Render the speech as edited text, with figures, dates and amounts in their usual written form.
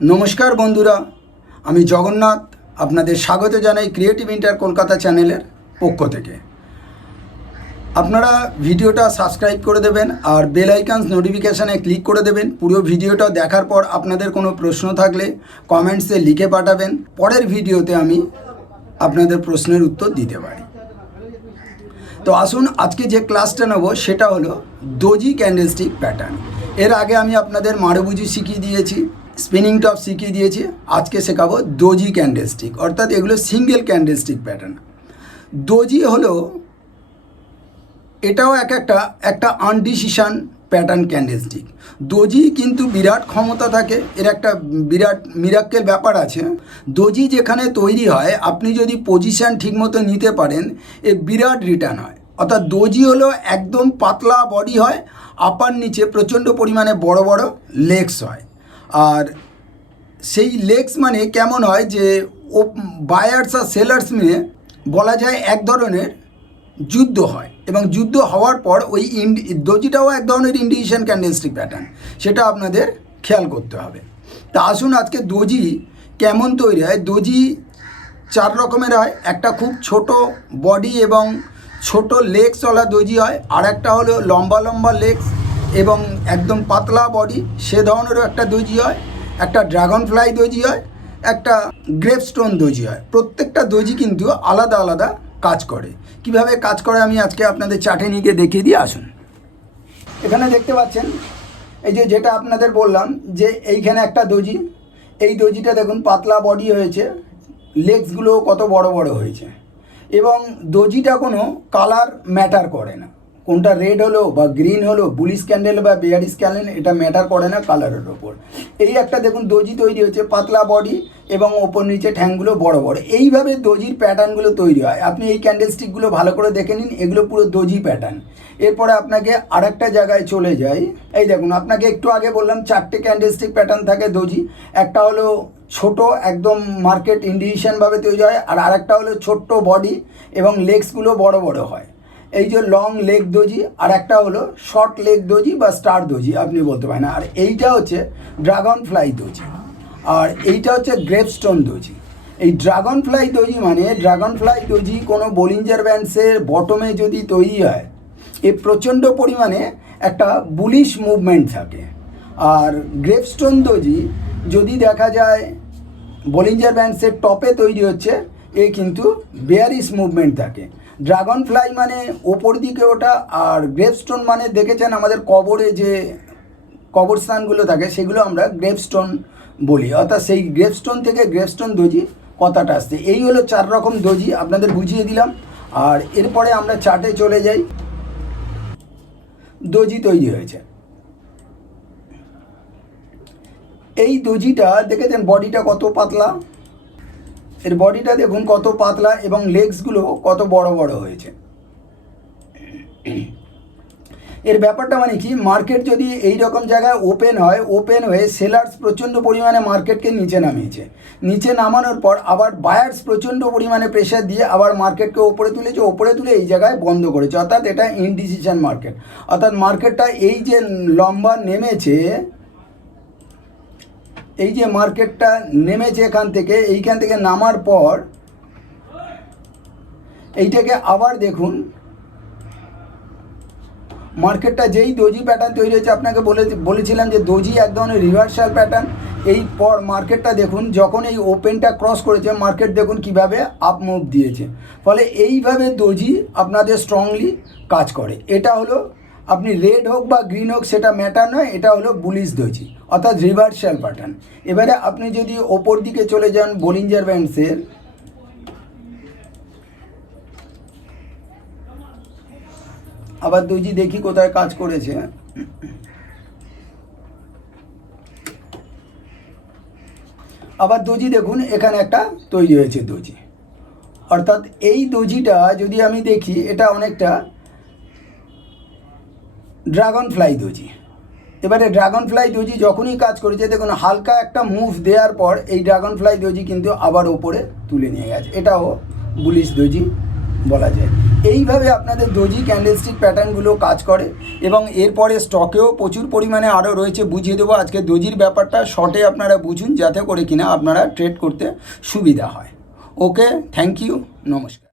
নমস্কার বন্ধুরা, আমি জগন্নাথ আপনাদের স্বাগত জানাই ক্রিয়েটিভ ইন্টার কলকাতা চ্যানেলের পক্ষ থেকে। আপনারা ভিডিওটা সাবস্ক্রাইব করে দেবেন আর বেল আইকনস নোটিফিকেশানে ক্লিক করে দেবেন। পুরো ভিডিওটা দেখার পর আপনাদের কোনো প্রশ্ন থাকলে কমেন্টসে লিখে পাঠাবেন, পরের ভিডিওতে আমি আপনাদের প্রশ্নের উত্তর দিতে পারি। তো আসুন আজকে যে ক্লাসটা নেব সেটা হলো দোজি ক্যান্ডেলস্টিক প্যাটার্ন। এর আগে আমি আপনাদের মারুবুজি শিখিয়ে দিয়েছি, স্পিনিং টপ শিখিয়ে দিয়েছি। আজকে শেখাবো দোজি ক্যান্ডেলস্টিক, অর্থাৎ এগুলো সিঙ্গেল ক্যান্ডেলস্টিক প্যাটার্ন। দোজি হলো এটাও একটা আনডিসিশন প্যাটার্ন ক্যান্ডেলস্টিক। দোজি কিন্তু বিরাট ক্ষমতা থাকে, এর একটা বিরাট মিরাক্কেল ব্যাপার আছে। দোজি যেখানে তৈরি হয় আপনি যদি পজিশান ঠিকমতো নিতে পারেন এর বিরাট রিটার্ন হয়। অর্থাৎ দোজি হলো একদম পাতলা বডি হয়, আপার নিচে প্রচণ্ড পরিমাণে বড় বড় লেগস হয়। আর সেই লেগস মানে কেমন হয় যে ও বায়ার্স আর সেলার্স মিলে বলা যায় এক ধরনের যুদ্ধ হয়, এবং যুদ্ধ হওয়ার পর ওই দোজিটাও এক ধরনের ইন্ডিকেশন ক্যান্ডেলস্টিক প্যাটার্ন, সেটা আপনাদের খেয়াল করতে হবে। তা আসুন আজকে দোজি কেমন তৈরি হয়। দোজি চার রকমের হয়। একটা খুব ছোট বডি এবং ছোট লেগসওয়ালা দোজি হয়, আর একটা হলো লম্বা লম্বা লেগস এবং একদম পাতলা বডি, সে ধরনেরও একটা দোজি হয়। একটা ড্রাগন ফ্লাই দোজি হয়, একটা গ্রেভস্টোন দোজি হয়। প্রত্যেকটা দোজি কিন্তু আলাদা আলাদা কাজ করে। কিভাবে কাজ করে আমি আজকে আপনাদের চার্টে নিয়ে গিয়ে দেখিয়ে দিয়ে আসুন। এখানে দেখতে পাচ্ছেন এই যেটা আপনাদের বললাম যে এইখানে একটা দোজি, এই দোজিটা দেখুন পাতলা বডি হয়েছে, লেগসগুলো কত বড় বড় হয়েছে, এবং দোজিটা কোনো কালার ম্যাটার করে না, কোনটা রেড হলো বা গ্রিন হলো, বুলিশ ক্যান্ডেল বা বেয়ারিশ ক্যান্ডেল, এটা ম্যাটার করে না কালারের ওপর। এই একটা দেখুন দোজি তৈরি হয়েছে, পাতলা বডি এবং ওপর নিচে ঠ্যাংগুলো বড় বড়। এইভাবে দোজির প্যাটার্নগুলো তৈরি হয়। আপনি এই ক্যান্ডেলস্টিকগুলো ভালো করে দেখে নিন, এগুলো পুরো দোজি প্যাটার্ন। এরপরে আপনাকে আরেকটা জায়গায় চলে যাই। এই দেখুন, আপনাকে একটু আগে বললাম চারটে ক্যান্ডেলস্টিক প্যাটার্ন থাকে দোজি। একটা হলো ছোট একদম মার্কেট ইন্ডিকেশনভাবে তৈরি হয়, আর আরেকটা হলো ছোট্ট বডি এবং লেগসগুলো বড় বড় হয়, এই যে লং লেগ দোজি। আর একটা হলো শর্ট লেগ দোজি বা স্টার দোজি আপনি বলতে পারেন। আর এইটা হচ্ছে ড্রাগন ফ্লাই দোজি, আর এইটা হচ্ছে গ্রেভস্টোন দোজি। এই ড্রাগন ফ্লাই দোজি মানে ড্রাগন ফ্লাই দোজি কোনো বোলিঞ্জার ব্যান্ডসের বটমে যদি তৈরি হয় এ প্রচণ্ড পরিমাণে একটা বুলিশ মুভমেন্ট থাকে। আর গ্রেভস্টোন দোজি যদি দেখা যায় বোলিঞ্জার ব্যান্ডসের টপে তৈরি হচ্ছে, এ কিন্তু বেয়ারিশ মুভমেন্ট থাকে। ড্রাগন ফ্লাই মানে ওপর দিকে ওঠা, আর গ্রেভস্টোন মানে দেখেছেন আমাদের কবরে যে কবরস্থানগুলো থাকে সেগুলো আমরা গ্রেভস্টোন বলি, অর্থাৎ সেই গ্রেভস্টোন থেকে গ্রেভস্টোন দোজি কথাটা আসছে। এই হলো চার রকম দোজি, আপনাদের বুঝিয়ে দিলাম। আর এরপরে আমরা চার্টে চলে যাই। দোজি তৈরি হয়েছে, এই দোজিটা দেখেছেন বডিটা কত পাতলা, এর বডিটা দেখুন কত পাতলা এবং লেগসগুলো কত বড় বড় হয়েছে। এর ব্যাপারটা মানে কি, মার্কেট যদি এই রকম জায়গায় ওপেন হয়, ওপেন হয়ে সেলার্স প্রচণ্ড পরিমাণে মার্কেটকে নিচে নামিয়েছে, নিচে নামানোর পর আবার বায়ার্স প্রচণ্ড পরিমাণে প্রেশার দিয়ে আবার মার্কেটকে ওপরে তুলেছে, ওপরে তুলে এই জায়গায় বন্ধ করেছে, অর্থাৎ এটা ইনডিসিশন মার্কেট। অর্থাৎ মার্কেটটা এই যে লম্বা নেমেছে, এই যে মার্কেটটা নেমেছে এইখান থেকে নামার পর এইটাকে আবার দেখুন, মার্কেটটা যেই দোজি প্যাটার্ন তৈরি হয়েছে, আপনাকে বলেছিলাম যে দোজি এক ধরনের রিভার্সাল প্যাটার্ন। এই পর মার্কেটটা দেখুন যখন এই ওপেনটা ক্রস করেছে, মার্কেট দেখুন কিভাবে আপ মুভ দিয়েছে। ফলে এইভাবে দোজি আপনাদের স্ট্রংলি কাজ করে। এটা হলো আপনি রেড হোক বা গ্রিন হোক সেটা ম্যাটার নয়, এটা হলো বুলিশ দোজি অর্থাৎ রিভার্সাল প্যাটার্ন। এবারে আপনি যদি ওপর দিকে চলে যান বোলিঞ্জার ব্যান্ডসের, আবার দোজি দেখি কোথায় কাজ করেছে। আবার দোজি দেখুন এখানে একটা তৈরি হয়েছে দোজি, অর্থাৎ এই দোজিটা যদি আমি দেখি এটা অনেকটা ড্রাগন ফ্লাই দোজি। এবারে ড্রাগন ফ্লাই দোজি যখনই কাজ করেছে দেখুন হালকা একটা মুভ দেওয়ার পর এই ড্রাগন ফ্লাই দোজি কিন্তু আবার ওপরে তুলে নিয়ে গেছে, এটাও বুলিশ দোজি বলা যায়। এইভাবে আপনাদের দোজি ক্যান্ডেলস্টিক প্যাটার্নগুলো কাজ করে এবং এরপরে স্টকেও প্রচুর পরিমাণে আরও রয়েছে, বুঝিয়ে দেবো। আজকে দোজির ব্যাপারটা শর্টে আপনারা বুঝুন, যাতে করে কিনা আপনারা ট্রেড করতে সুবিধা হয়। ওকে, থ্যাংক ইউ, নমস্কার।